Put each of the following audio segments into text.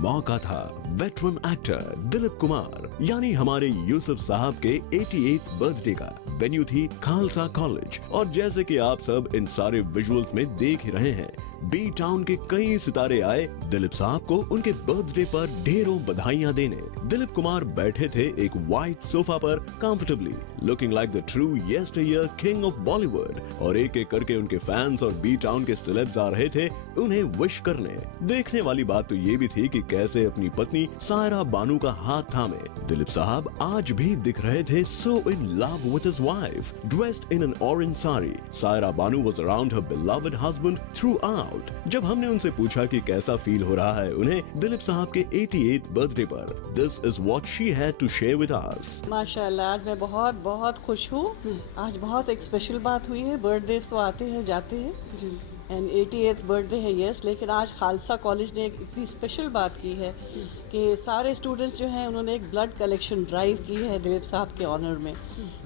मौका था veteran actor Dilip Kumar यानी हमारे यूसुफ साहब के 88th बर्थडे का। वेन्यू थी खालसा कॉलेज और जैसे कि आप सब इन सारे विजुअल्स में देख ही रहे हैं, बी टाउन के कई सितारे आए दिलीप साहब को उनके बर्थडे पर ढेरों बधाइयां देने। दिलीप कुमार बैठे थे एक व्हाइट सोफा पर comfortably, looking like the true yesteryear king of Bollywood, और एक एक करके उनके फैंस और बी टाउन के सेलेब्स आ रहे थे उन्हें विश करने। देखने वाली बात तो ये भी थी कि कैसे अपनी पत्नी सायरा बानू का हाथ थामे दिलीप साहब आज भी दिख रहे थे so in love with his wife, dressed in an orange sari. Saira Banu was around her beloved husband through जब हमने उनसे पूछा कि कैसा फील हो रहा है उन्हें दिलीप साहब के 88th बर्थडे पर, this is what she had to share with us. माशाल्लाह, आज मैं बहुत बहुत खुश हूँ। आज बहुत एक स्पेशल बात हुई है। बर्थडेज तो आते हैं जाते हैं एंड 88th बर्थडे है यस, लेकिन आज खालसा कॉलेज ने एक इतनी स्पेशल बात की है कि सारे स्टूडेंट्स जो हैं उन्होंने एक ब्लड कलेक्शन ड्राइव की है दिलीप साहब के ऑनर में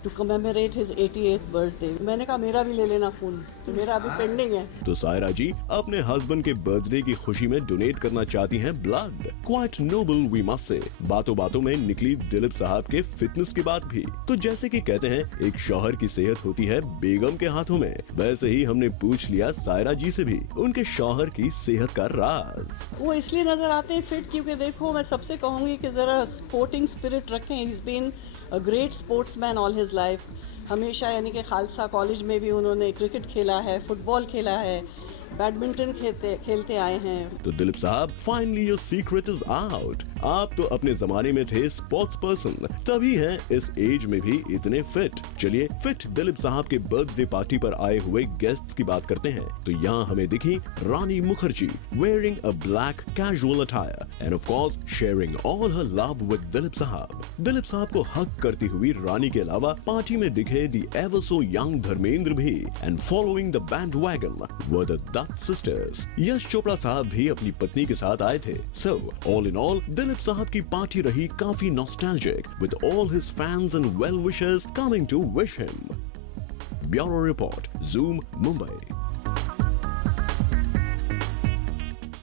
to commemorate his 88th birthday. मैंने कहा मेरा भी ले लेना खून, तो मेरा अभी पेंडिंग है। तो सायरा जी अपने हस्बैंड के बर्थडे की खुशी में डोनेट करना चाहती हैं blood. Quite noble we must say. बातों बातों में निकली दिलीप साहब के फिटनेस की बात भी। तो जैसे कि कहते हैं एक शौहर की सेहत होती है बेगम के हाथों में, वैसे ही हमने पूछ लिया सायरा जी से भी उनके शौहर की सेहत का राज। वो इसलिए नजर आते हैं फिट क्योंकि देखो, मैं सबसे कहूँगी कि जरा स्पोर्टिंग स्पिरिट रखें। He is been a great sportsman all his life. हमेशा यानी कि खालसा कॉलेज में भी उन्होंने क्रिकेट खेला है, फुटबॉल खेला है, बैडमिंटन खेलते आए हैं। तो दिलीप साहब finally your secret is out. आप तो अपने जमाने में थे स्पोर्ट्स पर्सन, तभी हैं इस एज में भी इतने फिट। चलिए फिट दिलीप साहब के बर्थडे पार्टी पर आए हुए गेस्ट्स की बात करते हैं। तो यहाँ हमें दिखी Rani Mukherjee wearing a black casual attire and of course sharing all her love with Dilip Sahab. Dilip साहब को हक करती हुई रानी के अलावा पार्टी में दिखे the ever so young Dharmendra भी and following the bandwagon were the Dutt sisters. Yash Chopra Sahab भी अपनी पत्नी के साथ आए थे। So all in all Dilip Sahab की पार्टी रही काफी nostalgic with all his fans and well wishers coming to wish him. Bureau report, Zoom Mumbai.